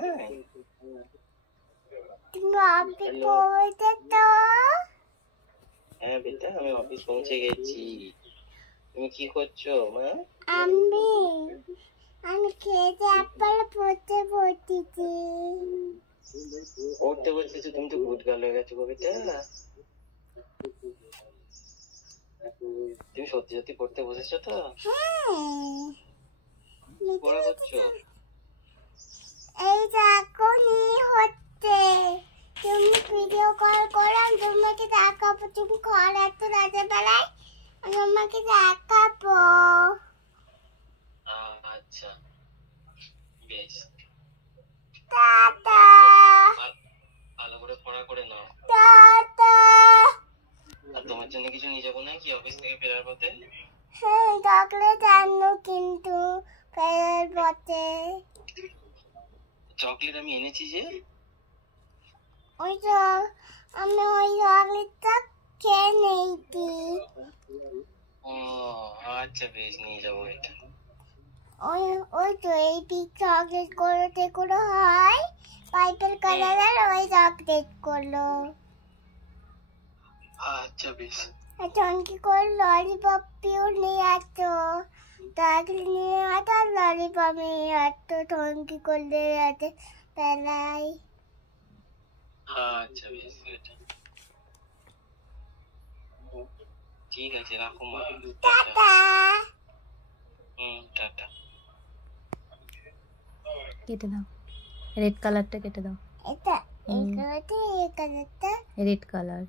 হ্যাঁ তুমি অফিস পৌঁছে তো? হ্যাঁ বেটা, আমি অফিস পৌঁছে গেছি। তুমি কি করছো মা? আমি খেতে অ্যাপল পড়তে বসেছি। পড়তে বসেছো? তুমি তো গুড গার্ল হয়ে গেছো গো বেটা। তুমি সত্যি সত্যি পড়তে বসেছো তো? হ্যাঁ। পড়া করছো? এই এখনই হচ্ছে। তুমি ভিডিও কল করো, তোমাকে দেখাবো। তুমি ঘর এত রাতের বেলায় আমি তোমাকে দেখাবো। আচ্ছা বেশ, টাটা। ভালো করে পড়া করে নাও। টাটা। আর তোমার জন্য কিছু নিয়ে যাবো নাকি অফিস থেকে ফেরার পথে? হ্যাঁ, চকলেট আনো কিন্তু ফেরার পথে। চকলেট আমি এনেছি যে। আমি ওই চকলেটটা খেয়ে নিয়েছি। ও আচ্ছা বেশ, নিয়ে যাবো এটা। ওই তো এই পিক চকলেট করে হয় পাইপের কালারের ওই চকলেট করলো। আচ্ছা বেশ। টঙ্কি করে ললিপপ পিও নিয়ে আসতো, চকলেট নিয়ে আসতো আর ললিপপ নিয়ে আসতো। টঙ্কি করলে আছে বেলায়। আচ্ছা বেশ, ঠিক আছে, রাখো মা। টাটা। টাটা। কেটে দাও, রেড কালারটা কেটে দাও। এটা এই কালারটা রেড কালার।